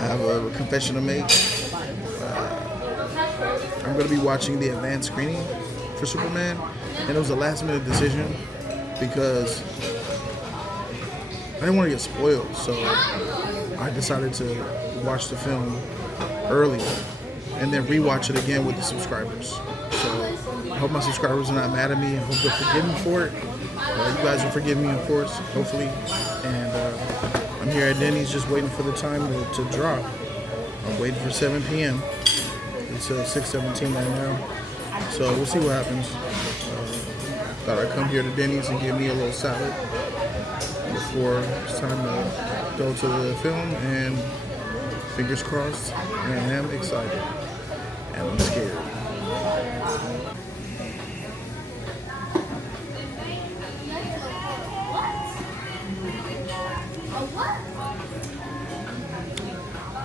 I have a confession to make. I'm going to be watching the advanced screening for Superman, and it was a last-minute decision because I didn't want to get spoiled, so I decided to watch the film early and then rewatch it again with the subscribers. So I hope my subscribers are not mad at me. I hope they'll forgive me for it. You guys will forgive me, of course, hopefully. And I'm here at Denny's just waiting for the time to drop. I'm waiting for 7 p.m. It's 6:17 right now. So we'll see what happens. Thought I'd come here to Denny's and give me a little salad before it's time to go to the film, and fingers crossed, and I'm excited, and I'm scared.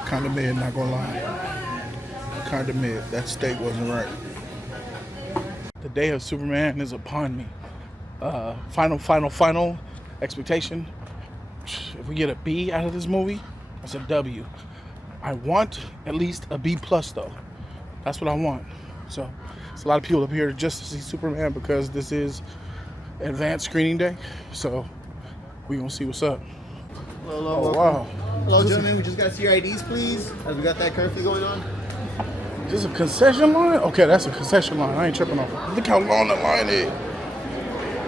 Kinda mid, not gonna lie. Kinda mid. That steak wasn't right. The day of Superman is upon me. Final expectation. If we get a B out of this movie, that's a W. I want at least a B plus though. That's what I want. So it's a lot of people up here just to see Superman because this is advanced screening day. So we gonna see what's up. Hello, oh wow. Hello, gentlemen. We just got to see your IDs, please. As we got that curfew going on. Is this a concession line? Okay, that's a concession line. I ain't tripping off it. Look how long the line is.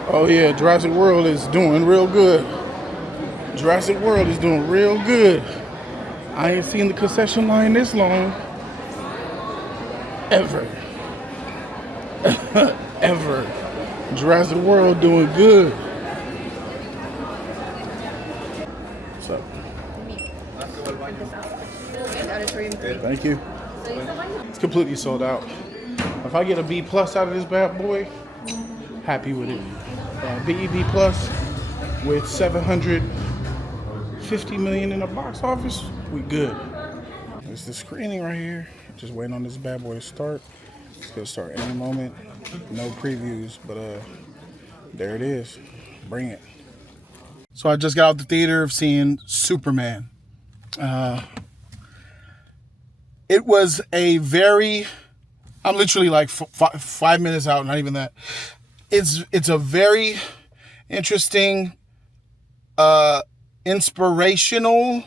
Oh yeah, Jurassic World is doing real good. Jurassic World is doing real good. I ain't seen the concession line this long. Ever. Ever. Jurassic World doing good. What's up? Thank you. It's completely sold out. If I get a B plus out of this bad boy, happy with it. BEB plus with 750 million in the box office, we good. It's the screening right here. Just waiting on this bad boy to start. It's gonna start any moment. No previews, but there it is. Bring it. So I just got out the theater of seeing Superman. It was a very, I'm literally like 5 minutes out, not even that. It's a very interesting, inspirational,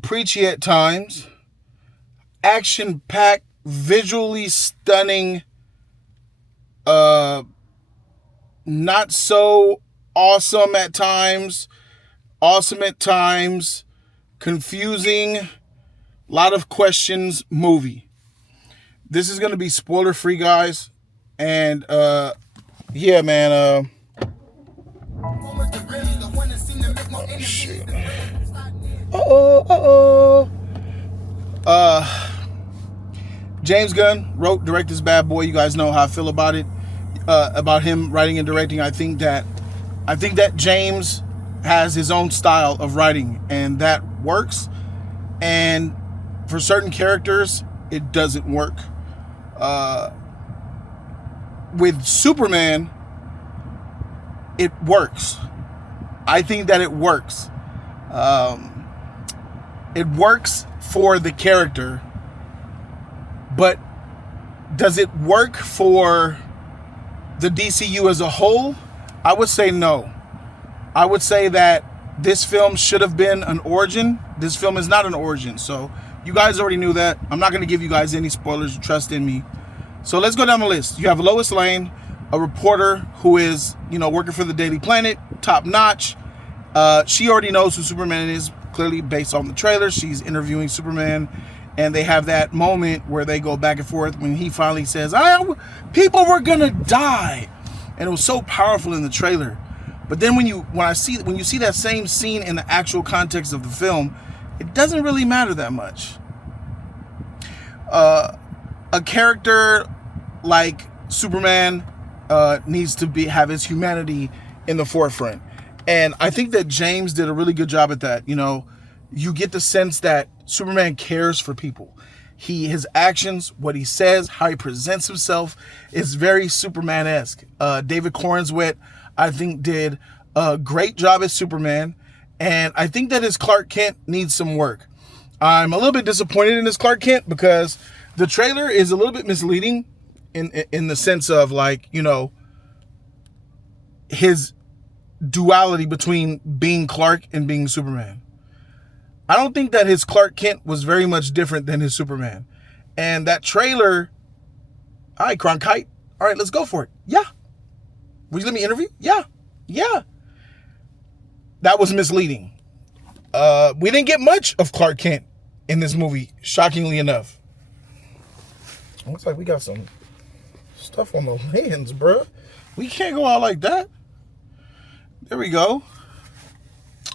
preachy at times, action-packed, visually stunning, not so awesome at times, awesome at times, confusing, lot of questions movie. This is going to be spoiler-free, guys. And, yeah, man, shit. James Gunn wrote, directed this bad boy. You guys know how I feel about it, about him writing and directing. I think that James has his own style of writing, and that works. And for certain characters, it doesn't work. With Superman, it works. I think that it works. It works for the character, but does it work for the DCU as a whole? I would say no. I would say that this film should have been an origin. This film is not an origin, so you guys already knew that. I'm not going to give you guys any spoilers. Trust in me. So let's go down the list. You have Lois Lane, a reporter who is, working for the Daily Planet, top notch. She already knows who Superman is, clearly based on the trailer. She's interviewing Superman, and they have that moment where they go back and forth when he finally says, people were going to die. And it was so powerful in the trailer. But then when you see that same scene in the actual context of the film, it doesn't really matter that much. A character like Superman needs to have his humanity in the forefront. And I think that James did a really good job at that. You get the sense that Superman cares for people. His actions, what he says, how he presents himself is very Superman-esque. David Corenswet, I think, did a great job as Superman. And I think that his Clark Kent needs some work. I'm a little bit disappointed in this Clark Kent because the trailer is a little bit misleading in the sense of, like, you know, his duality between being Clark and being Superman. I don't think that his Clark Kent was very much different than his Superman. And that trailer, all right, Cronkite, all right, let's go for it. Yeah. Would you let me interview? Yeah. Yeah. That was misleading. We didn't get much of Clark Kent in this movie, shockingly enough. Looks like we got some stuff on the lens, bruh. We can't go out like that. There we go.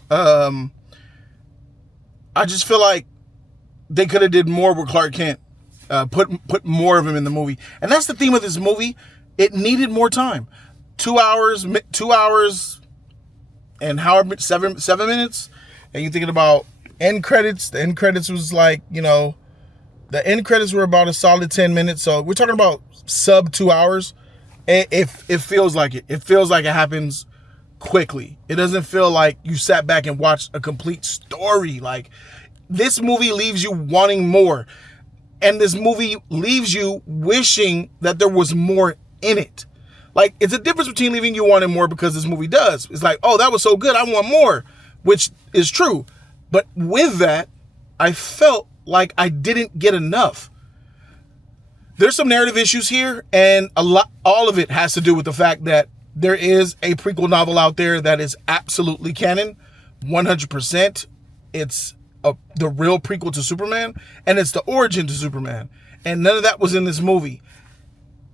I just feel like they could have did more with Clark Kent. Put more of him in the movie. And that's the theme of this movie. It needed more time. 2 hours and however 7 minutes. And you're thinking about end credits. The end credits was like, you know, the end credits were about a solid 10 minutes. So we're talking about sub 2 hours. It feels like it. It feels like it happens quickly. It doesn't feel like you sat back and watched a complete story. Like, this movie leaves you wanting more. And this movie leaves you wishing that there was more in it. Like, it's a difference between leaving you wanting more, because this movie does. It's like, oh, that was so good, I want more, which is true. But with that, I felt like I didn't get enough. There's some narrative issues here, and all of it has to do with the fact that there is a prequel novel out there that is absolutely canon, 100%. It's the real prequel to Superman, and it's the origin to Superman. And none of that was in this movie.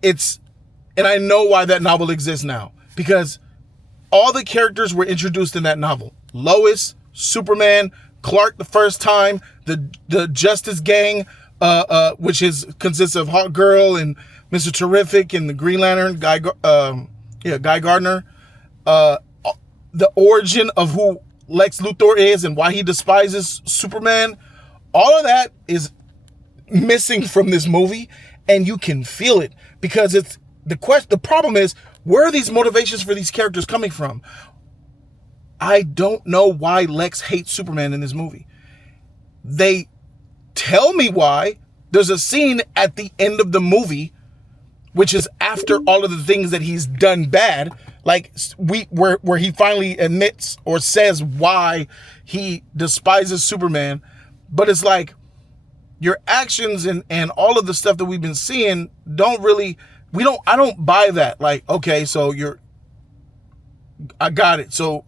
And I know why that novel exists now, because all the characters were introduced in that novel. Lois, Superman, Clark the first time, the Justice Gang, which consists of Hawk Girl and Mr. Terrific and the Green Lantern, Guy Gardner. The origin of who Lex Luthor is and why he despises Superman. All of that is missing from this movie, and you can feel it, because it's the problem is, where are these motivations for these characters coming from? I don't know why Lex hates Superman in this movie. They tell me why. There's a scene at the end of the movie, which is after all of the things that he's done bad, like where he finally admits or says why he despises Superman. But it's like, your actions and all of the stuff that we've been seeing I don't buy that. Like, okay, so I got it. So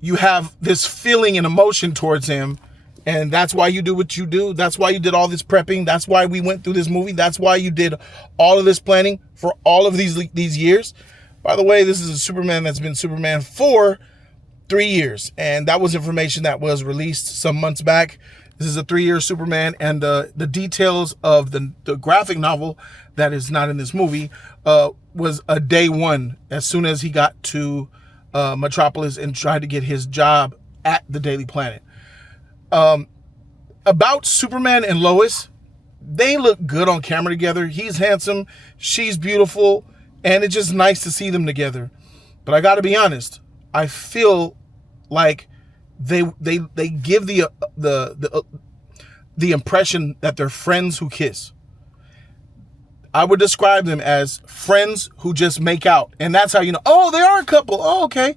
you have this feeling and emotion towards him, and that's why you do what you do. That's why you did all this prepping. That's why we went through this movie. That's why you did all of this planning for all of these years. By the way, this is a Superman that's been Superman for 3 years, and that was information that was released some months back. This is a 3-year Superman, and the details of the graphic novel that is not in this movie was a day one, as soon as he got to Metropolis and tried to get his job at the Daily Planet. About Superman and Lois, they look good on camera together. He's handsome, she's beautiful, and it's just nice to see them together. But I got to be honest, I feel like they give the impression that they're friends who kiss. I would describe them as friends who just make out. And that's how you know, oh, they are a couple. Oh, okay.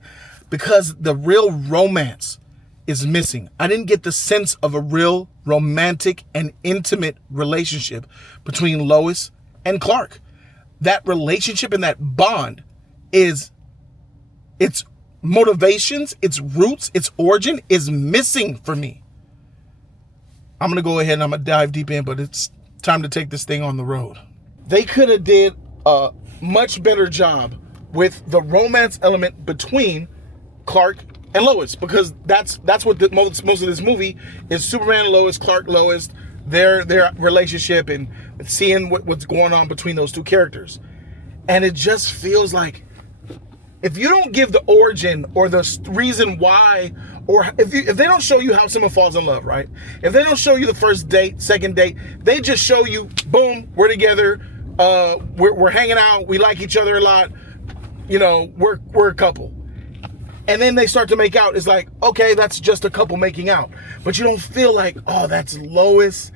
Because the real romance is missing. I didn't get the sense of a real romantic and intimate relationship between Lois and Clark. That relationship and that bond its motivations, its roots, its origin is missing for me. I'm going to go ahead and I'm going to dive deep in, but it's time to take this thing on the road. They could have did a much better job with the romance element between Clark and Lois, because that's what most of this movie is. Superman, Lois, Clark, Lois, their relationship, and seeing what's going on between those two characters. And it just feels like, if you don't give the origin or the reason why, or if they don't show you how someone falls in love, right? If they don't show you the first date, second date, they just show you, boom, we're together, we're hanging out, we like each other a lot, you know, we're a couple. And then they start to make out. It's like, okay, that's just a couple making out. But you don't feel like, oh, that's Lois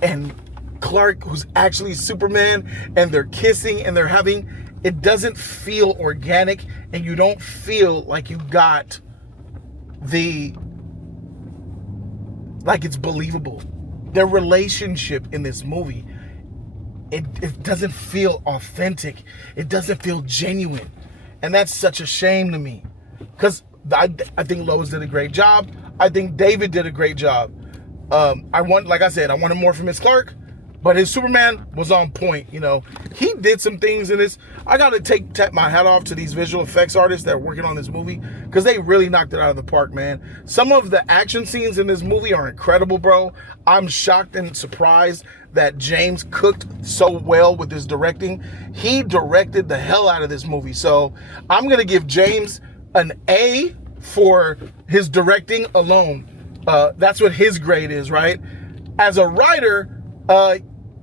and Clark, who's actually Superman, and they're kissing and they're having. It doesn't feel organic, and you don't feel like you got like it's believable. Their relationship in this movie, it doesn't feel authentic. It doesn't feel genuine. And that's such a shame to me. Because I think Lois did a great job. I think David did a great job. Like I said, I wanted more from Miss Clark, but his Superman was on point. You know, he did some things in this. I got to tap my hat off to these visual effects artists that are working on this movie, because they really knocked it out of the park, man. Some of the action scenes in this movie are incredible, bro. I'm shocked and surprised that James cooked so well with his directing. He directed the hell out of this movie. So I'm going to give James an A for his directing alone. That's what his grade is, right? As a writer,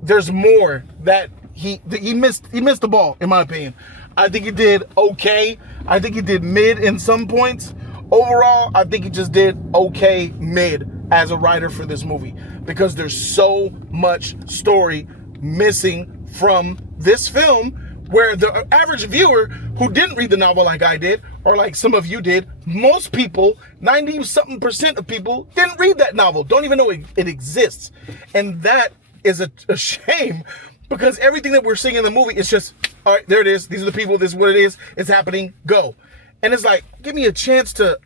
there's more that he missed the ball, in my opinion. I think he did okay. I think he did mid in some points. Overall, I think he just did okay mid as a writer for this movie, because there's so much story missing from this film, where the average viewer who didn't read the novel like I did, or like some of you did, most people, 90-something% of people, didn't read that novel, don't even know it exists. And that is a shame, because everything that we're seeing in the movie is just, all right, there it is, these are the people, this is what it is, it's happening, go. And it's like, give me a chance to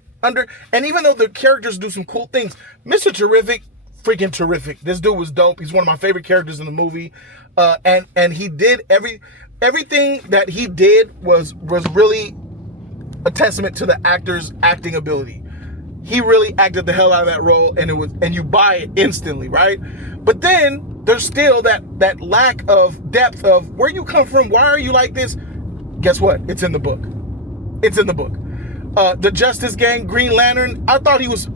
and even though the characters do some cool things, Mr. Terrific, freaking terrific. This dude was dope. He's one of my favorite characters in the movie. And he did everything that he did was really a testament to the actor's acting ability. He really acted the hell out of that role, and you buy it instantly, right? But then there's still that lack of depth of where you come from, why are you like this? Guess what? It's in the book. It's in the book. The Justice Gang, Green Lantern, I thought he was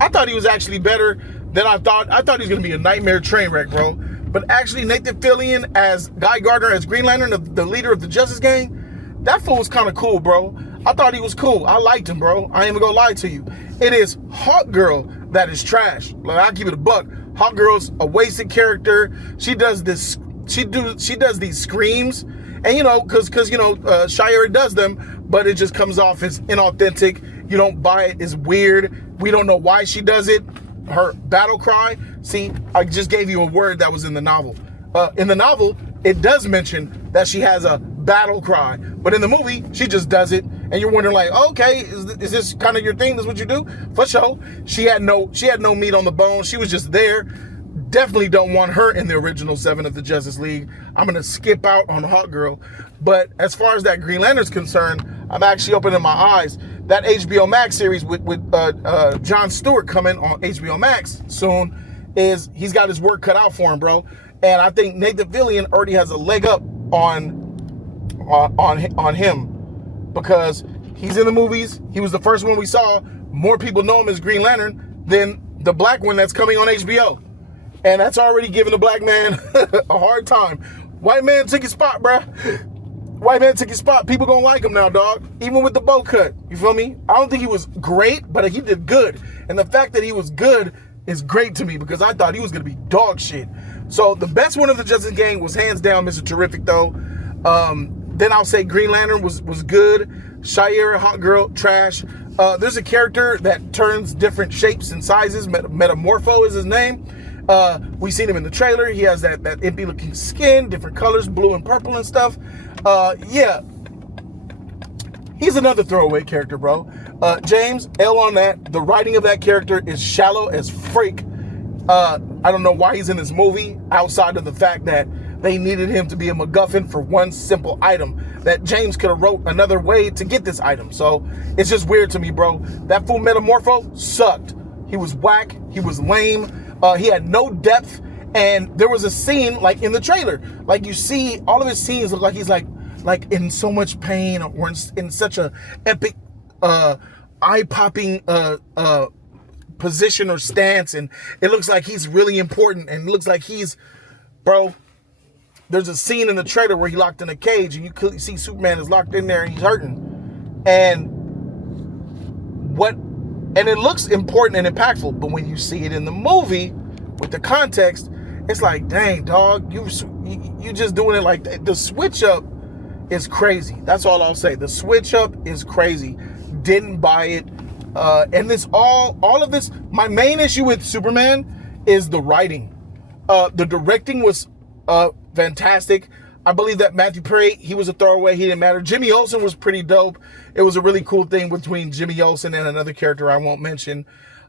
actually better than I thought. I thought he was gonna be a nightmare train wreck, bro. But actually, Nathan Fillion as Guy Gardner as Green Lantern, the leader of the Justice Gang, that fool was kind of cool, bro. I thought he was cool. I liked him, bro. I ain't even gonna lie to you. It is Hawkgirl that is trash. Like, I'll keep it a buck. Hawkgirl's a wasted character. She does this. She does these screams, and you know, cause Cienega does them, but it just comes off as inauthentic. You don't buy it. It's weird. We don't know why she does it. Her battle cry. See, I just gave you a word that was in the novel. In the novel, it does mention that she has a battle cry, but in the movie, she just does it, and you're wondering like, okay, is this kind of your thing? This is what you do? For sure. She had no meat on the bone. She was just there. Definitely don't want her in the original 7 of the Justice League. I'm gonna skip out on Hawkgirl. But as far as that Green Lantern's concerned, I'm actually opening my eyes. That HBO Max series with Jon Stewart coming on HBO Max soon, he's got his work cut out for him, bro. And I think Nathan Fillion already has a leg up on him, because he's in the movies. He was the first one we saw. More people know him as Green Lantern than the black one that's coming on HBO. And that's already giving the black man a hard time. White man took his spot, bruh. White man took his spot. People gonna like him now, dog. Even with the bow cut. You feel me? I don't think he was great, but he did good. And the fact that he was good is great to me, because I thought he was gonna be dog shit. So the best one of the Justice Gang was hands down Mr. Terrific, though. Then I'll say Green Lantern was good. Cienega, Hawkgirl, trash. There's a character that turns different shapes and sizes. Metamorpho is his name. We seen him in the trailer. He has that impy looking skin, different colors, blue and purple and stuff. Yeah, he's another throwaway character, bro. James, L on that. The writing of that character is shallow as freak. I don't know why he's in this movie, outside of the fact that they needed him to be a MacGuffin for one simple item that James could have wrote another way to get this item. So it's just weird to me, bro. That fool Metamorpho sucked. He was whack. He was lame. He had no depth. And there was a scene like in the trailer, like you see all of his scenes look like he's like in so much pain, or in such a epic, eye-popping position or stance, and it looks like he's really important, and it looks like bro. There's a scene in the trailer where he locked in a cage, and you clearly see Superman is locked in there and he's hurting. And and it looks important and impactful, but when you see it in the movie with the context, it's like, dang, dog, you just doing it like that. The switch up is crazy. That's all I'll say. The switch up is crazy. Didn't buy it. And this all of this, my main issue with Superman is the writing. The directing was fantastic. I believe that Matthew Perry, he was a throwaway. He didn't matter. Jimmy Olsen was pretty dope. It was a really cool thing between Jimmy Olsen and another character I won't mention.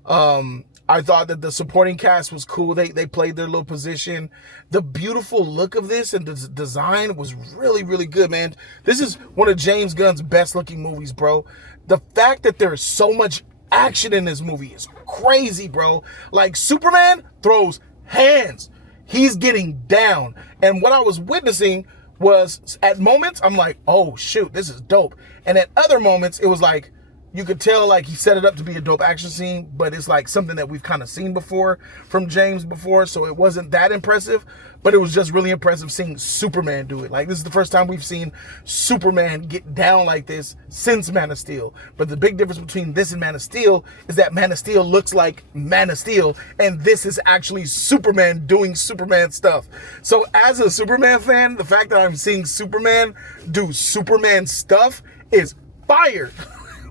I thought that the supporting cast was cool. They played their little position. The beautiful look of this and the design was really, really good, man. This is one of James Gunn's best looking movies, bro. The fact that there's so much action in this movie is crazy, bro. Like, Superman throws hands. He's getting down. And what I was witnessing was, at moments, I'm like, oh, shoot, this is dope. And at other moments, it was like, you could tell like he set it up to be a dope action scene, but it's like something that we've kind of seen before from James before, so it wasn't that impressive, but it was just really impressive seeing Superman do it. Like, this is the first time we've seen Superman get down like this since Man of Steel. But the big difference between this and Man of Steel is that Man of Steel looks like Man of Steel, and this is actually Superman doing Superman stuff. So as a Superman fan, the fact that I'm seeing Superman do Superman stuff is fire.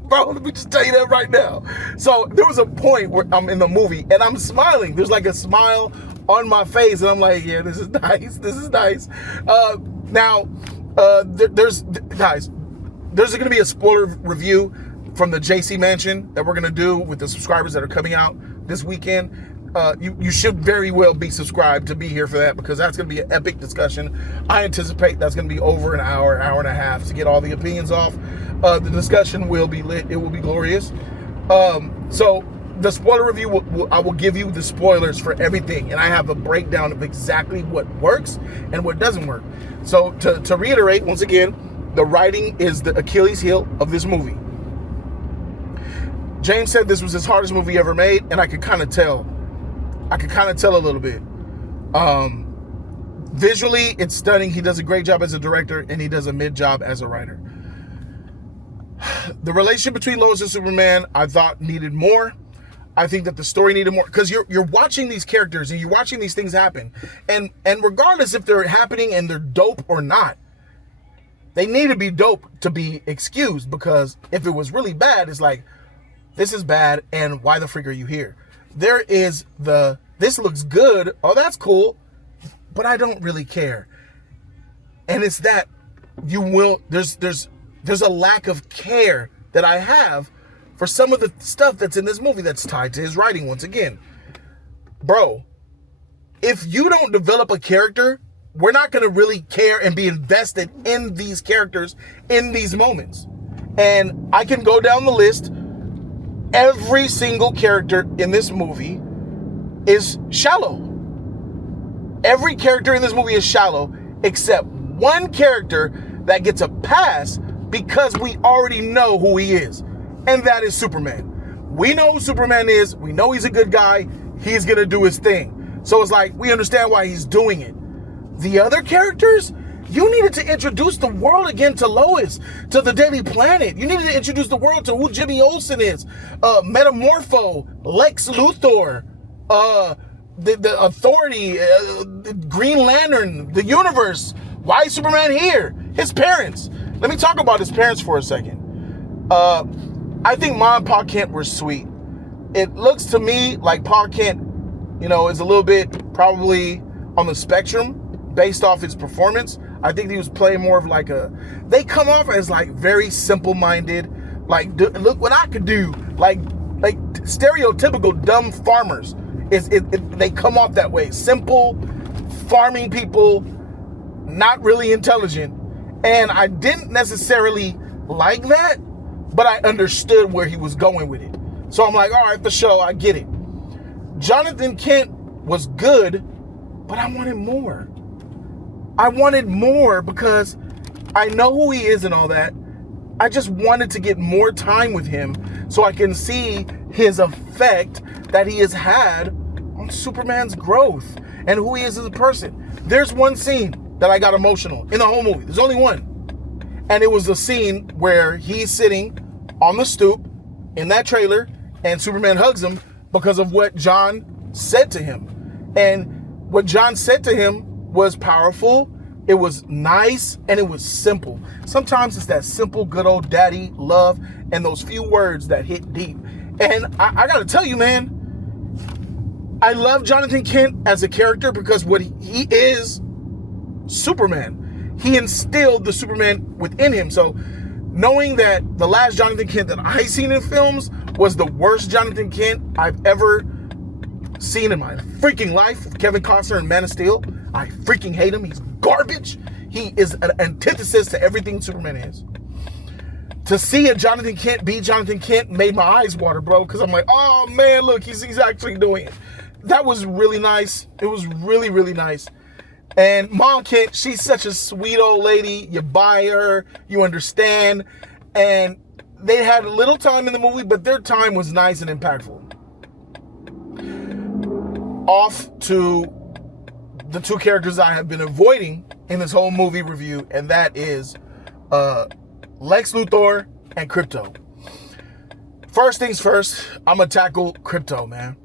Bro, let me just tell you that right now. So there was a point where I'm in the movie and I'm smiling. There's like a smile on my face and I'm like, yeah, this is nice. This is nice. There's going to be a spoiler review from the JC Mansion that we're going to do with the subscribers that are coming out this weekend. You should very well be subscribed to be here for that, because that's going to be an epic discussion. I anticipate that's going to be over an hour and a half to get all the opinions off. The discussion will be lit. It will be glorious. So the spoiler review, I will give you the spoilers for everything, and I have a breakdown of exactly what works and what doesn't work. So to reiterate, once again, the writing is the Achilles heel of this movie. James said this was his hardest movie ever made, and I could kind of tell. I could kind of tell a little bit. Visually, it's stunning. He does a great job as a director, and he does a mid job as a writer. The relationship between Lois and Superman, I thought needed more. I think that the story needed more, because you're watching these characters and you're watching these things happen, and regardless if they're happening and they're dope or not, they need to be dope to be excused, because if it was really bad, it's like, this is bad, and why the freak are you here? There is this looks good, oh, that's cool, but I don't really care. And it's that there's a lack of care that I have for some of the stuff that's in this movie that's tied to his writing once again. Bro, if you don't develop a character, we're not going to really care and be invested in these characters in these moments. And I can go down the list. Every single character in this movie is shallow. Every character in this movie is shallow, except one character that gets a pass because we already know who he is, and that is Superman. We know who Superman is. We know he's a good guy. He's going to do his thing. So it's like, we understand why he's doing it. The other characters, you needed to introduce the world again to Lois, to the Daily Planet. You needed to introduce the world to who Jimmy Olsen is, Metamorpho, Lex Luthor, the Authority, the Green Lantern, the universe. Why is Superman here? His parents. Let me talk about his parents for a second. I think Ma and Pa Kent were sweet. It looks to me like Pa Kent, is a little bit probably on the spectrum based off his performance. I think he was playing more of like they come off as like very simple-minded, like, look what I could do, like stereotypical dumb farmers. They come off that way, simple farming people, not really intelligent. And I didn't necessarily like that, but I understood where he was going with it. So I'm like, all right, for sure, I get it. Jonathan Kent was good, but I wanted more. I wanted more because I know who he is and all that. I just wanted to get more time with him so I can see his effect that he has had on Superman's growth and who he is as a person. There's one scene that I got emotional in the whole movie. There's only one. And it was the scene where he's sitting on the stoop in that trailer, and Superman hugs him because of what John said to him. And what John said to him was powerful, it was nice, and it was simple. Sometimes it's that simple, good old daddy love and those few words that hit deep. And I gotta tell you, man, I love Jonathan Kent as a character because what he is, Superman. He instilled the Superman within him. So knowing that the last Jonathan Kent that I seen in films was the worst Jonathan Kent I've ever seen in my freaking life, with Kevin Costner and Man of Steel. I freaking hate him. He's garbage. He is an antithesis to everything Superman is. To see a Jonathan Kent be Jonathan Kent made my eyes water, bro, because I'm like, oh man, look, he's actually doing it. That was really nice. It was really, really nice. And Mom Kent, she's such a sweet old lady. You buy her, you understand. And they had a little time in the movie, but their time was nice and impactful. Off to the two characters I have been avoiding in this whole movie review, and that is Lex Luthor and Krypto. First things first, I'm going to tackle Krypto, man.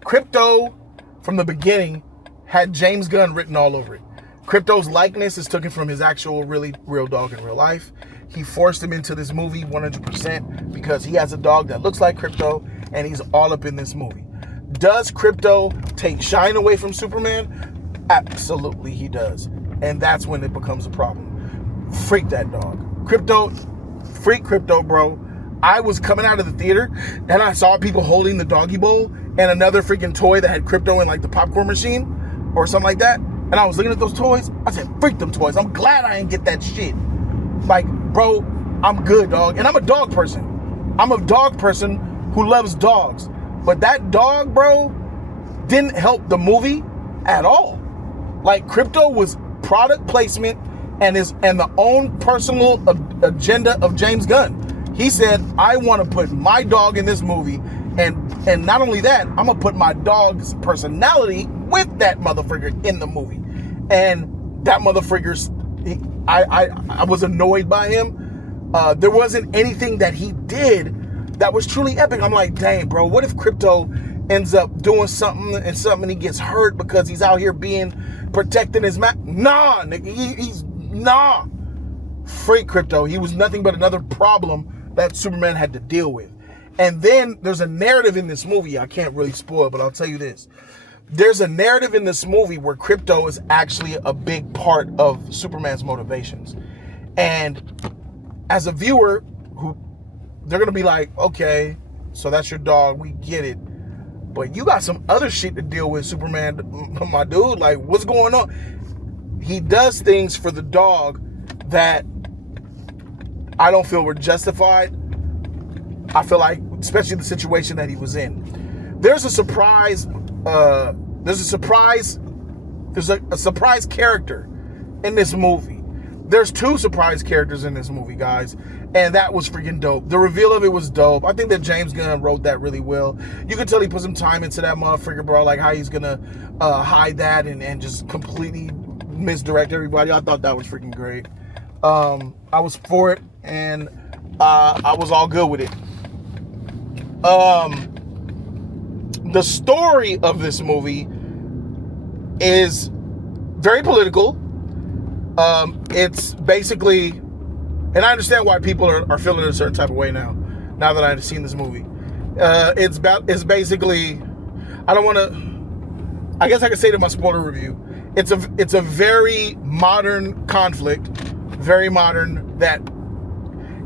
Krypto, from the beginning, had James Gunn written all over it. Krypto's likeness is taken from his actual real dog in real life. He forced him into this movie 100% because he has a dog that looks like Krypto, and he's all up in this movie. Does Krypto take shine away from Superman? Absolutely he does. And that's when it becomes a problem. Freak that dog. Freak Krypto, bro. I was coming out of the theater and I saw people holding the doggy bowl and another freaking toy that had Krypto in like the popcorn machine or something like that. And I was looking at those toys. I said, freak them toys. I'm glad I didn't get that shit. Like, bro, I'm good, dog. And I'm a dog person. I'm a dog person who loves dogs. But that dog, bro, didn't help the movie at all. Like, Krypto was product placement and the own personal agenda of James Gunn. He said, I want to put my dog in this movie, and not only that, I'm gonna put my dog's personality with that motherfucker in the movie. And that motherfucker's, I was annoyed by him. There wasn't anything that he did that was truly epic. I'm like, dang, bro, what if Krypto ends up doing something and he gets hurt because he's out here protecting his Nah, nigga, nah. Freak Krypto. He was nothing but another problem that Superman had to deal with. And then there's a narrative in this movie, I can't really spoil, but I'll tell you this. There's a narrative in this movie where Krypto is actually a big part of Superman's motivations. And as a viewer, they're going to be like, okay, so that's your dog, we get it. But you got some other shit to deal with, Superman, my dude. Like, what's going on? He does things for the dog that I don't feel were justified. I feel like, especially the situation that he was in. There's a surprise character in this movie. There's two surprise characters in this movie, guys, and that was freaking dope. The reveal of it was dope. I think that James Gunn wrote that really well. You can tell he put some time into that motherfucker, bro, like how he's gonna hide that and just completely misdirect everybody. I thought that was freaking great. I was for it, and I was all good with it. The story of this movie is very political. It's basically, and I understand why people are feeling a certain type of way now that I've seen this movie. It's basically, I guess I could say it in my spoiler review. It's a very modern conflict, very modern, that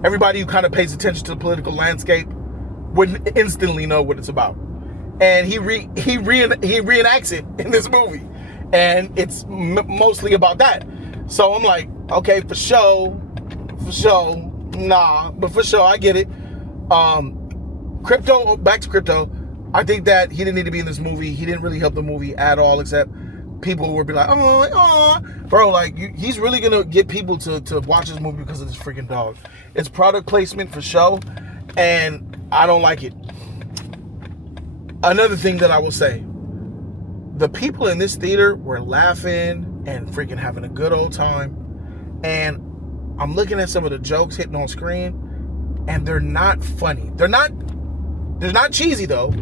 everybody who kind of pays attention to the political landscape would instantly know what it's about. And he reenacts it in this movie, and it's mostly about that. So I'm like, okay, for sure, nah, but for sure, I get it. Krypto, back to Krypto, I think that he didn't need to be in this movie. He didn't really help the movie at all, except people would be like, oh, bro, like, he's really gonna get people to watch this movie because of this freaking dog. It's product placement for sure, and I don't like it. Another thing that I will say, the people in this theater were laughing and freaking having a good old time, and I'm looking at some of the jokes hitting on screen, and they're not funny. They're not cheesy though.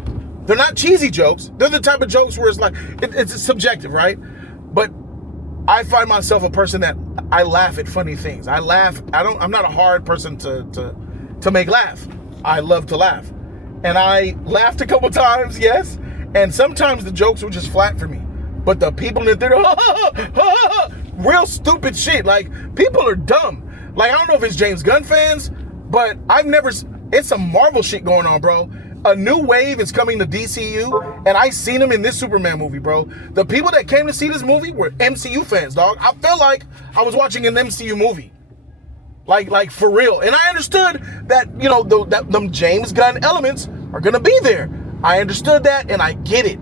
They're not cheesy jokes. They're the type of jokes where it's like, it's subjective, right? But I find myself a person that I laugh at funny things. I'm not a hard person to make laugh. I love to laugh. And I laughed a couple times, yes. And sometimes the jokes were just flat for me. But the people in the theater, real stupid shit. Like, people are dumb. Like, I don't know if it's James Gunn fans, but it's some Marvel shit going on, bro. A new wave is coming to DCU, and I seen them in this Superman movie, bro. The people that came to see this movie were MCU fans, dog. I felt like I was watching an MCU movie. Like for real. And I understood that, you know, them James Gunn elements are gonna be there. I understood that, and I get it.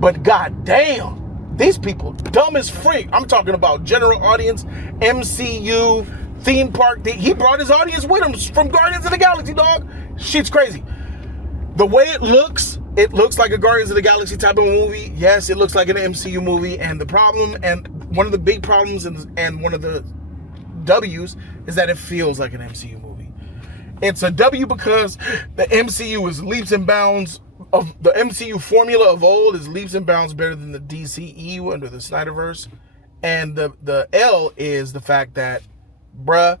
But goddamn, these people dumb as freak. I'm talking about general audience, MCU, theme park. He brought his audience with him from Guardians of the Galaxy, dog. Shit's crazy. The way it looks like a Guardians of the Galaxy type of movie. Yes, it looks like an MCU movie. And the problem, and one of the big problems, and one of the W's, is that it feels like an MCU movie. It's a W because the MCU is leaps and bounds of the MCU formula of old is leaps and bounds better than the DCEU under the Snyderverse. And the L is the fact that, bruh,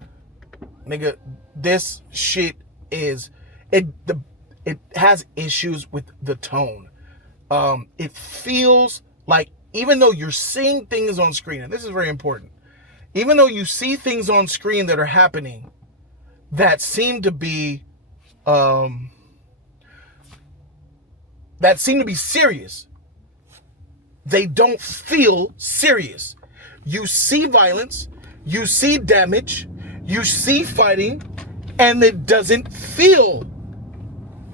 nigga, this shit is it has issues with the tone. It feels like, even though you're seeing things on screen, and this is very important, even though you see things on screen that are happening that seem to be serious, they don't feel serious. You see violence, you see damage, you see fighting, and it doesn't feel.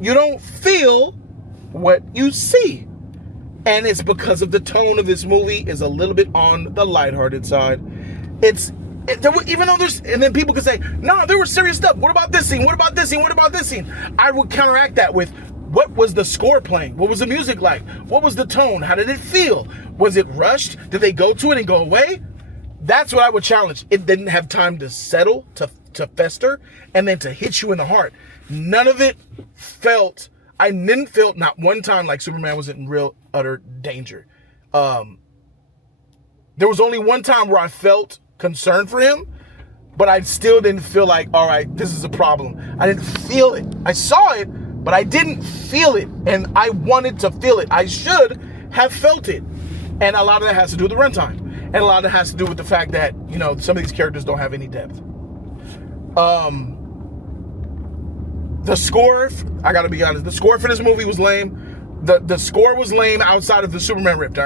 You don't feel what you see. And it's because of the tone of this movie is a little bit on the lighthearted side. Even though and then people could say, no, there was serious stuff. What about this scene? What about this scene? What about this scene? I would counteract that with, what was the score playing? What was the music like? What was the tone? How did it feel? Was it rushed? Did they go to it and go away? That's what I would challenge. It didn't have time to settle, to fester, and then to hit you in the heart. None of it I didn't feel not one time like Superman was in real utter danger. There was only one time where I felt concern for him, but I still didn't feel like, all right, this is a problem. I didn't feel it. I saw it, but I didn't feel it, and I wanted to feel it. I should have felt it. And a lot of that has to do with the runtime. And a lot of that has to do with the fact that, you know, some of these characters don't have any depth. The score, I gotta be honest, the score for this movie was lame. The score was lame outside of the Superman rip.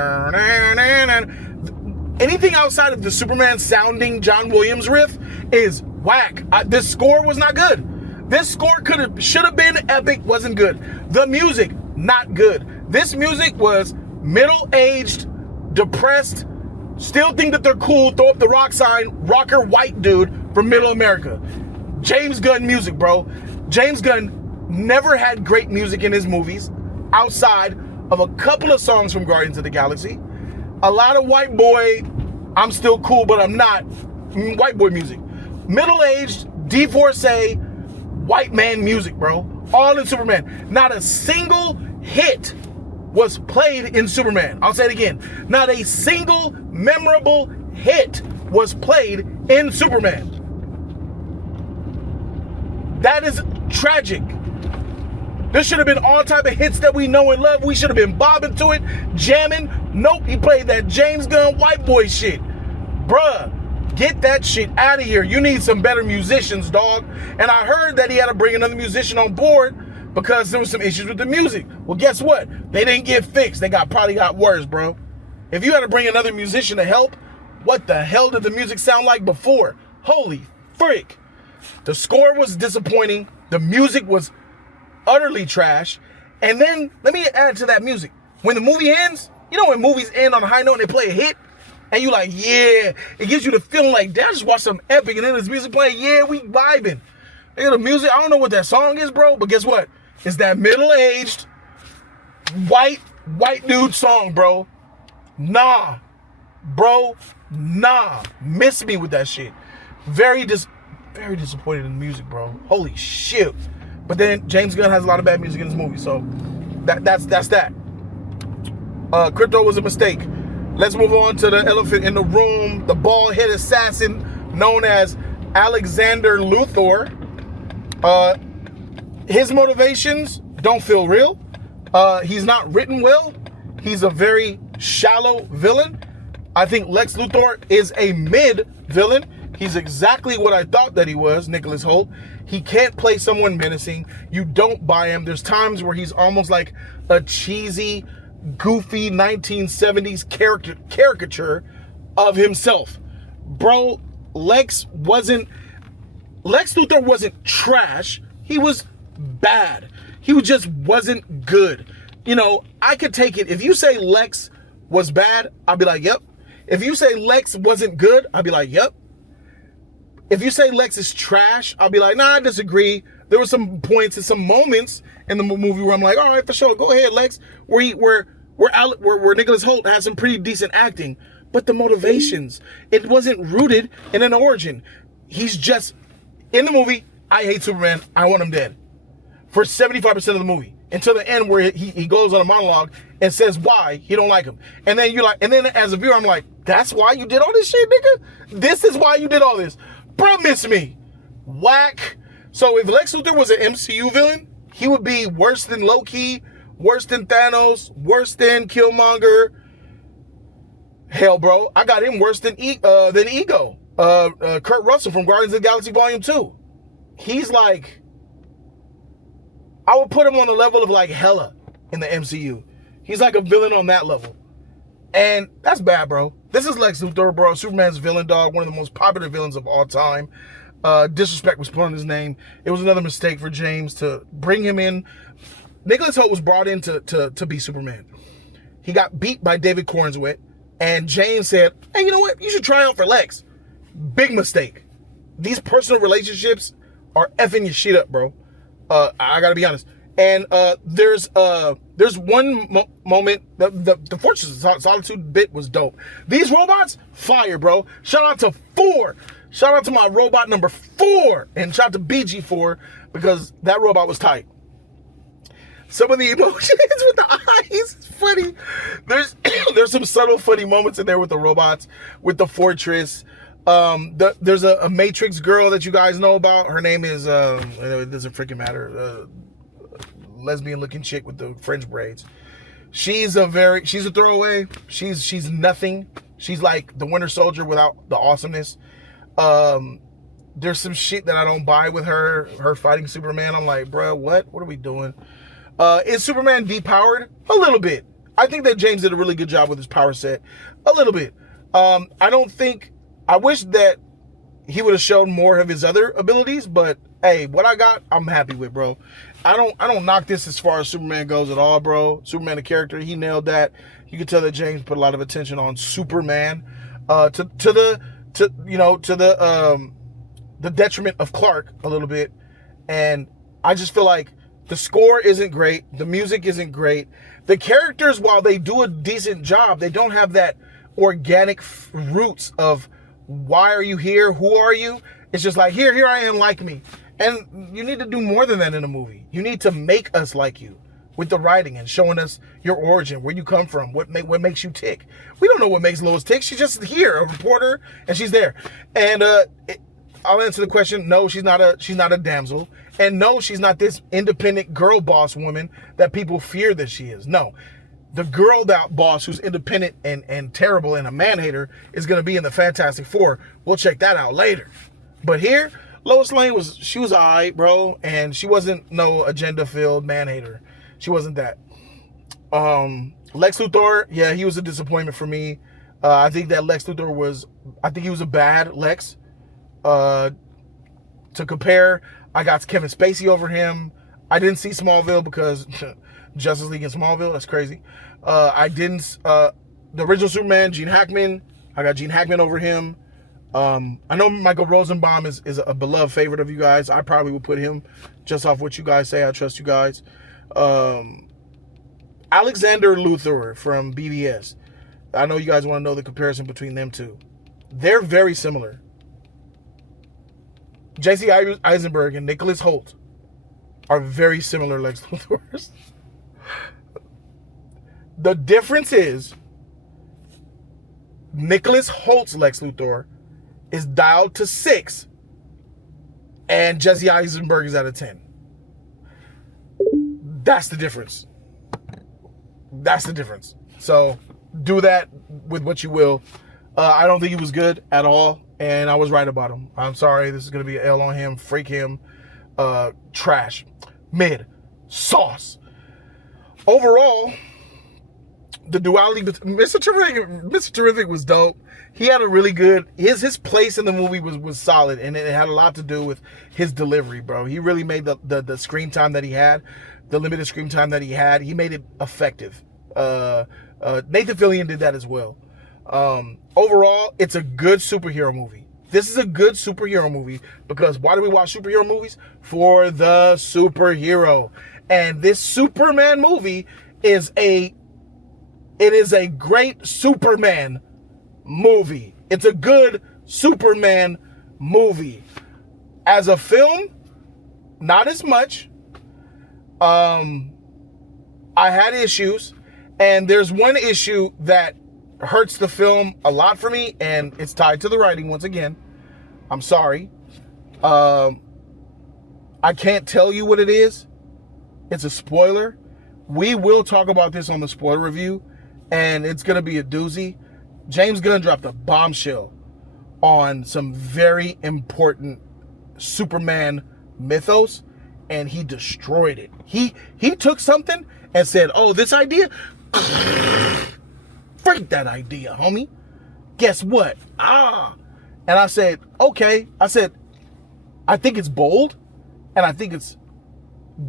Anything outside of the Superman sounding John Williams riff is whack. This score was not good. This score should have been epic, wasn't good. The music, not good. This music was middle-aged, depressed, still think that they're cool, throw up the rock sign, rocker white dude from Middle America. James Gunn music, bro. James Gunn never had great music in his movies outside of a couple of songs from Guardians of the Galaxy. A lot of white boy, I'm still cool, but I'm not, white boy music. Middle-aged, divorcee, white man music, bro. All in Superman. Not a single hit was played in Superman. I'll say it again. Not a single memorable hit was played in Superman. That is tragic. There should have been all type of hits that we know and love. We should have been bobbing to it, jamming. Nope, he played that James Gunn white boy shit. Bruh, get that shit out of here. You need some better musicians, dog. And I heard that he had to bring another musician on board because there was some issues with the music. Well, guess what? They didn't get fixed. They probably got worse, bro. If you had to bring another musician to help, what the hell did the music sound like before? Holy frick. The score was disappointing. The music was utterly trash. And then, let me add to that music. When the movie ends, you know when movies end on a high note and they play a hit? And you like, yeah, it gives you the feeling like, damn, I just watched something epic. And then this music playing, yeah, we vibing. Look at the music. I don't know what that song is, bro. But guess what? It's that middle-aged, white dude song, bro. Nah. Bro, nah. Miss me with that shit. very disappointed in the music, bro. Holy shit. But then James Gunn has a lot of bad music in his movie, so that's that. Krypto was a mistake. Let's move on to the elephant in the room, the bald-head assassin known as Alexander Luthor. His motivations don't feel real. He's not written well. He's a very shallow villain. I think Lex Luthor is a mid-villain. He's exactly what I thought that he was, Nicholas Hoult. He can't play someone menacing. You don't buy him. There's times where he's almost like a cheesy, goofy 1970s caricature of himself. Bro, Lex Luthor wasn't trash. He was bad. He just wasn't good. You know, I could take it. If you say Lex was bad, I'll be like, yep. If you say Lex wasn't good, I'll be like, yep. If you say Lex is trash, I'll be like, nah, I disagree. There were some points and some moments in the movie where I'm like, all right, for sure, go ahead, Lex. Where Nicholas Hoult has some pretty decent acting, but the motivations, it wasn't rooted in an origin. He's just in the movie. I hate Superman. I want him dead for 75% of the movie until the end where he goes on a monologue and says why he don't like him. And then you're like, and then as a viewer, I'm like, that's why you did all this shit, nigga? This is why you did all this. Bro, miss me. Whack. So if Lex Luthor was an MCU villain, he would be worse than Loki, worse than Thanos, worse than Killmonger. Hell, bro, I got him worse than Ego. Kurt Russell from Guardians of the Galaxy Volume 2. He's like, I would put him on the level of like Hela in the MCU. He's like a villain on that level. And that's bad, bro. This is Lex Luthor, bro. Superman's villain, dog. One of the most popular villains of all time. Disrespect was put on his name. It was another mistake for James to bring him in. Nicholas Hoult was brought in to be Superman. He got beat by David Cornswet. And James said, hey, you know what? You should try out for Lex. Big mistake. These personal relationships are effing your shit up, bro. I gotta be honest. And there's one moment, the Fortress of Solitude bit was dope. These robots, fire, bro. Shout out to 4. Shout out to my robot number 4. And shout out to BG4 because that robot was tight. Some of the emotions with the eyes, it's funny. There's some subtle funny moments in there with the robots, with the Fortress. There's a Matrix girl that you guys know about. Her name is, it doesn't freaking matter. Lesbian looking chick with the French braids. She's a throwaway. She's nothing. She's like the Winter Soldier without the awesomeness. There's some shit that I don't buy with her fighting Superman. I'm like, bruh, what are we doing? Is Superman depowered? A little bit. I think that James did a really good job with his power set. A little bit. I wish that he would have shown more of his other abilities, but hey, what I got, I'm happy with, bro. I don't knock this as far as Superman goes at all, bro. Superman, the character, he nailed that. You can tell that James put a lot of attention on Superman, to the detriment of Clark a little bit. And I just feel like the score isn't great, the music isn't great. The characters, while they do a decent job, they don't have that organic roots of why are you here? Who are you? It's just like, here I am, like me. And you need to do more than that in a movie. You need to make us like you with the writing and showing us your origin, where you come from, what makes you tick. We don't know what makes Lois tick. She's just here, a reporter, and she's there. And I'll answer the question. No, she's not a damsel. And no, she's not this independent girl boss woman that people fear that she is. No. The girl boss who's independent and terrible and a man-hater is going to be in the Fantastic Four. We'll check that out later. But here, Lois Lane was all right, bro. And she wasn't no agenda-filled man-hater. She wasn't that. Lex Luthor, yeah, he was a disappointment for me. I think that Lex Luthor he was a bad Lex. To compare, I got Kevin Spacey over him. I didn't see Smallville because Justice League and Smallville, that's crazy. The original Superman, Gene Hackman, I got Gene Hackman over him. I know Michael Rosenbaum is a beloved favorite of you guys. I probably would put him just off what you guys say. I trust you guys. Alexander Luthor from BVS. I know you guys want to know the comparison between them two. They're very similar. Jesse Eisenberg and Nicholas Hoult are very similar Lex Luthors. The difference is Nicholas Holt's Lex Luthor is dialed to 6 and Jesse Eisenberg is at a 10. That's the difference. That's the difference. So do that with what you will. I don't think he was good at all, and I was right about him. I'm sorry. This is going to be an L on him. Freak him. Trash. Mid. Sauce. Overall, the duality. Mr. Terrific was dope. He had a really good. His place in the movie was solid, and it had a lot to do with his delivery, bro. He really made the screen time that he had, the limited screen time that he had. He made it effective. Nathan Fillion did that as well. Overall, it's a good superhero movie. This is a good superhero movie because why do we watch superhero movies? For the superhero. And this Superman movie is a great Superman movie. It's a good Superman movie. As a film, not as much. I had issues, and there's one issue that hurts the film a lot for me, and it's tied to the writing once again. I'm sorry. I can't tell you what it is. It's a spoiler. We will talk about this on the spoiler review, and it's going to be a doozy. James Gunn dropped a bombshell on some very important Superman mythos, and he destroyed it. He took something and said, oh, this idea? Freak that idea, homie. Guess what? And I said, okay. I said, I think it's bold, and I think it's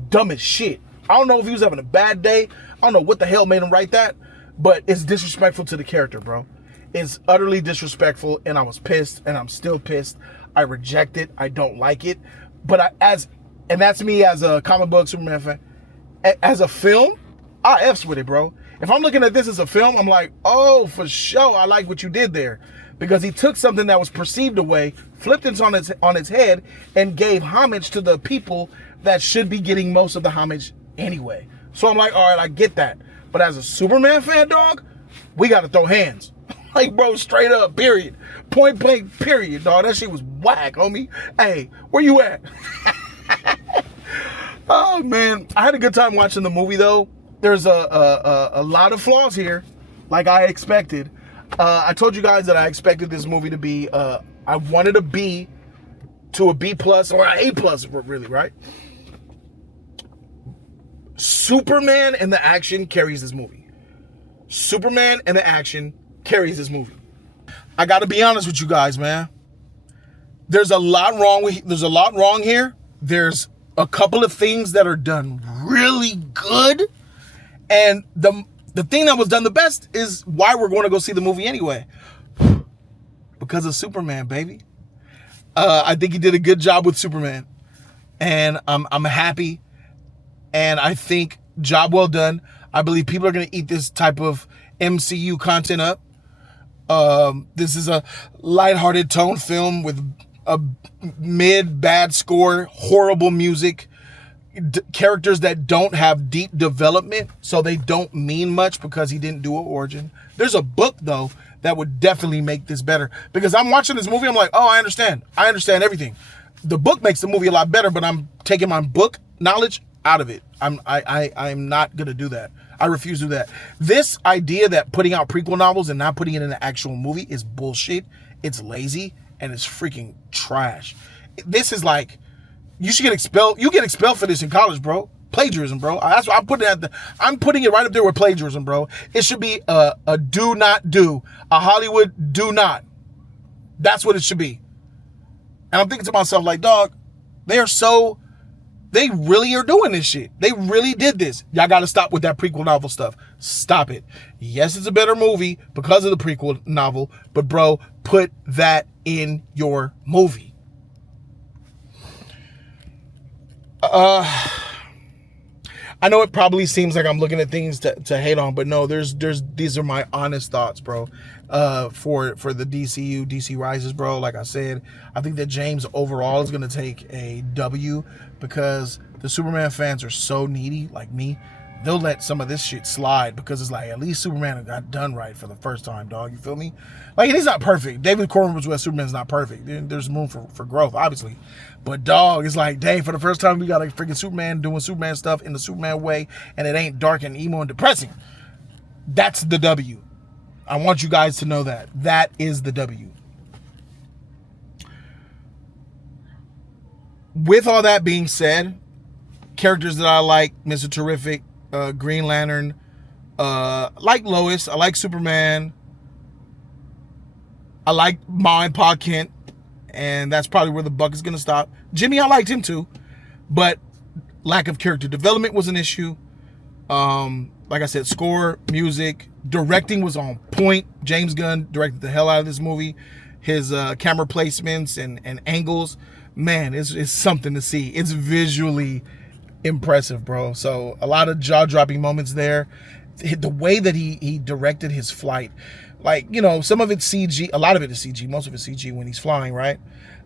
dumb as shit. I don't know if he was having a bad day. I don't know what the hell made him write that, but it's disrespectful to the character, bro. It's utterly disrespectful, and I was pissed, and I'm still pissed. I reject it. I don't like it. But and that's me as a comic book Superman fan. As a film, I F's with it, bro. If I'm looking at this as a film, I'm like, oh, for sure, I like what you did there. Because he took something that was perceived away, flipped it on its head, and gave homage to the people that should be getting most of the homage anyway. So I'm like, all right, I get that. But as a Superman fan, dog, we got to throw hands. Like, bro, straight up, period. Point blank, period, dog. That shit was whack, homie. Hey, where you at? Oh, man. I had a good time watching the movie, though. There's a lot of flaws here, like I expected. I told you guys that I expected this movie to be, I wanted a B to a B plus or an A plus, really, right? Superman and the action carries this movie. Superman and the action carries this movie. I got to be honest with you guys, man. There's a lot wrong here. There's a couple of things that are done really good, and the thing that was done the best is why we're going to go see the movie anyway. Because of Superman, baby. I think he did a good job with Superman. And I'm happy. And I think job well done. I believe people are going to eat this type of MCU content up. This is a lighthearted tone film with a bad score, horrible music, characters that don't have deep development, so they don't mean much because he didn't do an origin. There's a book, though, that would definitely make this better. Because I'm watching this movie, I'm like, oh, I understand. I understand everything. The book makes the movie a lot better, but I'm taking my book knowledge out of it. I'm not going to do that. I refuse to do that. This idea that putting out prequel novels and not putting it in an actual movie is bullshit. It's lazy, and it's freaking trash. This is like, you should get expelled. You get expelled for this in college, bro. Plagiarism, bro. That's what I'm putting I'm putting it right up there with plagiarism, bro. It should be a do not do. A Hollywood do not. That's what it should be. And I'm thinking to myself, like, dog, they really are doing this shit. They really did this. Y'all got to stop with that prequel novel stuff. Stop it. Yes, it's a better movie because of the prequel novel, but bro, put that in your movie. I I know it probably seems like I'm looking at things to hate on, but no, there's these are my honest thoughts, bro. For the DC Rises, bro. Like I said, I think that James overall is gonna take a W because the Superman fans are so needy, like me. They'll let some of this shit slide because it's like at least Superman got done right for the first time, dog. You feel me? Like he's not perfect. David Cornwell's with Superman's not perfect. There's room for growth, obviously. But dog, it's like, dang, for the first time we got a freaking Superman doing Superman stuff in the Superman way, and it ain't dark and emo and depressing. That's the W. I want you guys to know that. That is the W. With all that being said, characters that I like, Mr. Terrific, Green Lantern, like Lois, I like Superman, I like Ma and Pa Kent, and that's probably where the buck is going to stop. Jimmy, I liked him too, but lack of character development was an issue. Like I said, score, music, directing was on point. James Gunn directed the hell out of this movie. His camera placements and angles, man, it's something to see. It's visually impressive, bro. So a lot of jaw-dropping moments there. The way that he directed his flight, like, you know, some of it's CG, a lot of it is CG, most of it's CG when he's flying, right?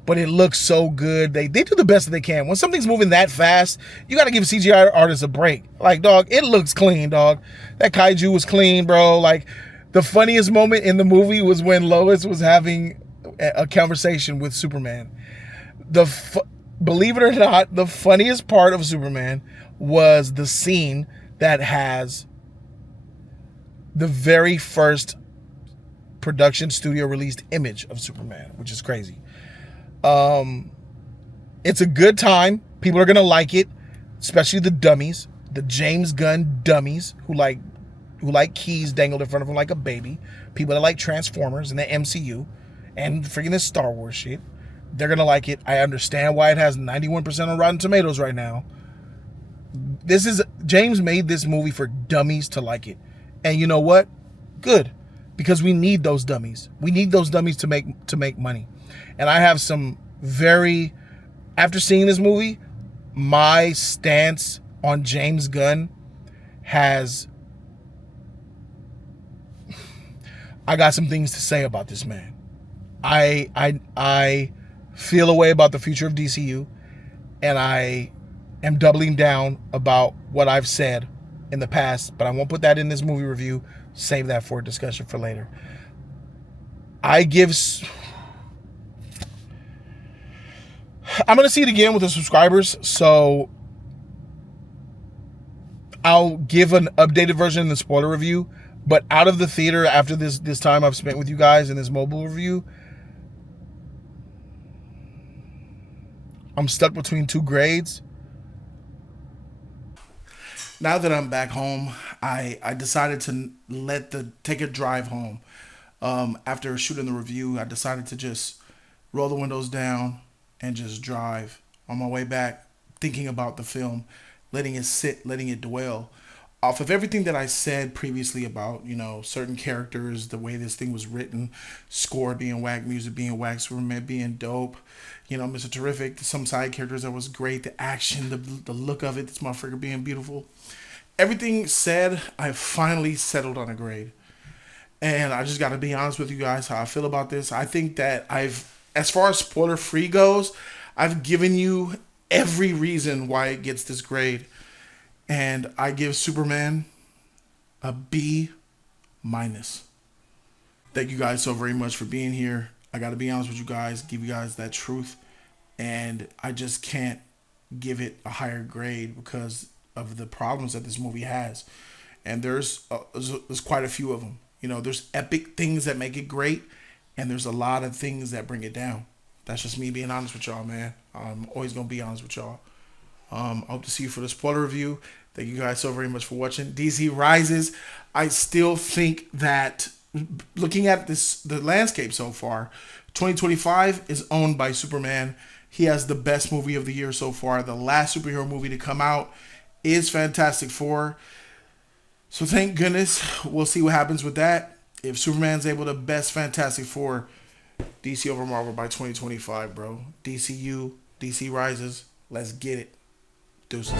But it looks so good. They do the best that they can. When something's moving that fast, you got to give CGI artists a break. Like, dog, it looks clean, dog. That kaiju was clean, bro. Like, the funniest moment in the movie was when Lois was having a conversation with Superman. Believe it or not, the funniest part of Superman was the scene that has the very first production studio released image of Superman, which is crazy. It's a good time. People are gonna like it, especially the dummies, the James Gunn dummies who like keys dangled in front of them like a baby. People that like Transformers and the MCU and freaking this Star Wars shit. They're gonna like it. I understand why it has 91% on Rotten Tomatoes right now. James made this movie for dummies to like it. And you know what? Good. Because we need those dummies. We need those dummies to make money. And I have some after seeing this movie, my stance on James Gunn I got some things to say about this man. I feel a way about the future of DCU, and I am doubling down about what I've said in the past, but I won't put that in this movie review. Save that for a discussion for later. I'm going to see it again with the subscribers, so I'll give an updated version in the spoiler review, but out of the theater after this time I've spent with you guys in this mobile review, I'm stuck between two grades. Now that I'm back home, I decided to take a drive home. After shooting the review, I decided to just roll the windows down and just drive on my way back, thinking about the film, letting it sit, letting it dwell. Off of everything that I said previously about, you know, certain characters, the way this thing was written, score being whack, music being whack, Superman being dope, you know, Mr. Terrific, some side characters that was great, the action, the look of it, this motherfucker being beautiful. Everything said, I finally settled on a grade. And I just got to be honest with you guys how I feel about this. I think that as far as spoiler free goes, I've given you every reason why it gets this grade. And I give Superman a B-. Thank you guys so very much for being here. I got to be honest with you guys, give you guys that truth. And I just can't give it a higher grade because of the problems that this movie has. And there's quite a few of them. You know, there's epic things that make it great, and there's a lot of things that bring it down. That's just me being honest with y'all, man. I'm always going to be honest with y'all. I hope to see you for the spoiler review. Thank you guys so very much for watching. DC Rises. I still think that looking at the landscape so far, 2025 is owned by Superman. He has the best movie of the year so far. The last superhero movie to come out is Fantastic Four. So thank goodness. We'll see what happens with that. If Superman's able to best Fantastic Four, DC over Marvel by 2025, bro. DC Rises. Let's get it. Deuces.